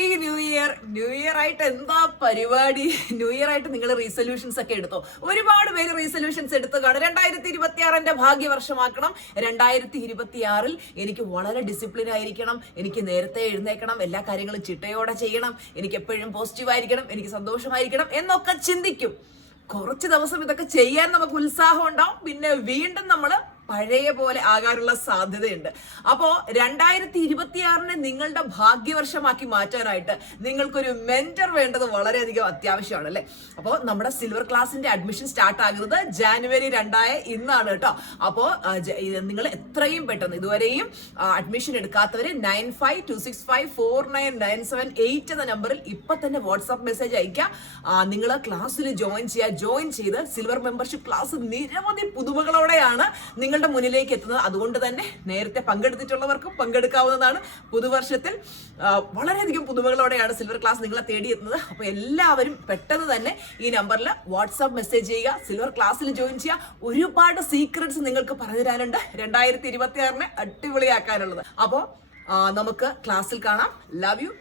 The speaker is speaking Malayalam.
Happy new year. New year ആയിട്ട് എന്താ പരിപാടി? ന്യൂ ഇയർ ആയിട്ട് നിങ്ങൾ റീസൊല്യൂഷൻസ് ഒക്കെ എടുത്തോ? ഒരുപാട് പേര് റീസൊല്യൂഷൻസ് എടുത്തു കാണും. 2026 ഭാഗ്യവർഷമാക്കണം, 2026 എനിക്ക് വളരെ ഡിസിപ്ലിൻ ആയിരിക്കണം, എനിക്ക് നേരത്തെ എഴുന്നേക്കണം, എല്ലാ കാര്യങ്ങളും ചിട്ടയോടെ ചെയ്യണം, എനിക്ക് എപ്പോഴും പോസിറ്റീവ് ആയിരിക്കണം, എനിക്ക് സന്തോഷമായിരിക്കണം എന്നൊക്കെ ചിന്തിക്കും. കുറച്ച് ദിവസം ഇതൊക്കെ ചെയ്യാൻ നമുക്ക് ഉത്സാഹം ഉണ്ടാവും, പിന്നെ വീണ്ടും നമ്മൾ പഴയ പോലെ ആകാനുള്ള സാധ്യതയുണ്ട്. അപ്പോ 2026 നിങ്ങളുടെ ഭാഗ്യവർഷമാക്കി മാറ്റാനായിട്ട് നിങ്ങൾക്കൊരു മെന്റർ വേണ്ടത് വളരെയധികം അത്യാവശ്യമാണ് അല്ലേ? അപ്പോൾ നമ്മുടെ സിൽവർ ക്ലാസിന്റെ അഡ്മിഷൻ സ്റ്റാർട്ട് ആകുന്നത് ജാനുവരി 2 ഇന്നാണ് കേട്ടോ. അപ്പോൾ നിങ്ങൾ എത്രയും പെട്ടെന്ന് ഇതുവരെയും അഡ്മിഷൻ എടുക്കാത്തവര് 9526549978 എന്ന നമ്പറിൽ ഇപ്പൊ തന്നെ വാട്സാപ്പ് മെസ്സേജ് അയക്കുക. നിങ്ങൾ ക്ലാസ്സിൽ ജോയിൻ ചെയ്ത് സിൽവർ മെമ്പർഷിപ്പ് ക്ലാസ് നിരവധി പുതുമകളോടെയാണ് നിങ്ങളുടെ മുന്നിലേക്ക് എത്തുന്നത്. അതുകൊണ്ട് തന്നെ നേരത്തെ പങ്കെടുത്തിട്ടുള്ളവർക്കും പങ്കെടുക്കാവുന്നതാണ്. പുതുവർഷത്തിൽ വളരെയധികം പുതുമകളോടെയാണ് സിൽവർ ക്ലാസ് നിങ്ങളെ തേടിയെത്തുന്നത്. അപ്പോൾ എല്ലാവരും പെട്ടെന്ന് തന്നെ ഈ നമ്പറിൽ വാട്സാപ്പ് മെസ്സേജ് ചെയ്യുക, സിൽവർ ക്ലാസ്സിൽ ജോയിൻ ചെയ്യുക. ഒരുപാട് സീക്രട്സ് നിങ്ങൾക്ക് പറഞ്ഞു തരാനുണ്ട് 2026 അടിപൊളിയാക്കാനുള്ളത്. അപ്പോൾ നമുക്ക് ക്ലാസ്സിൽ കാണാം. Love you.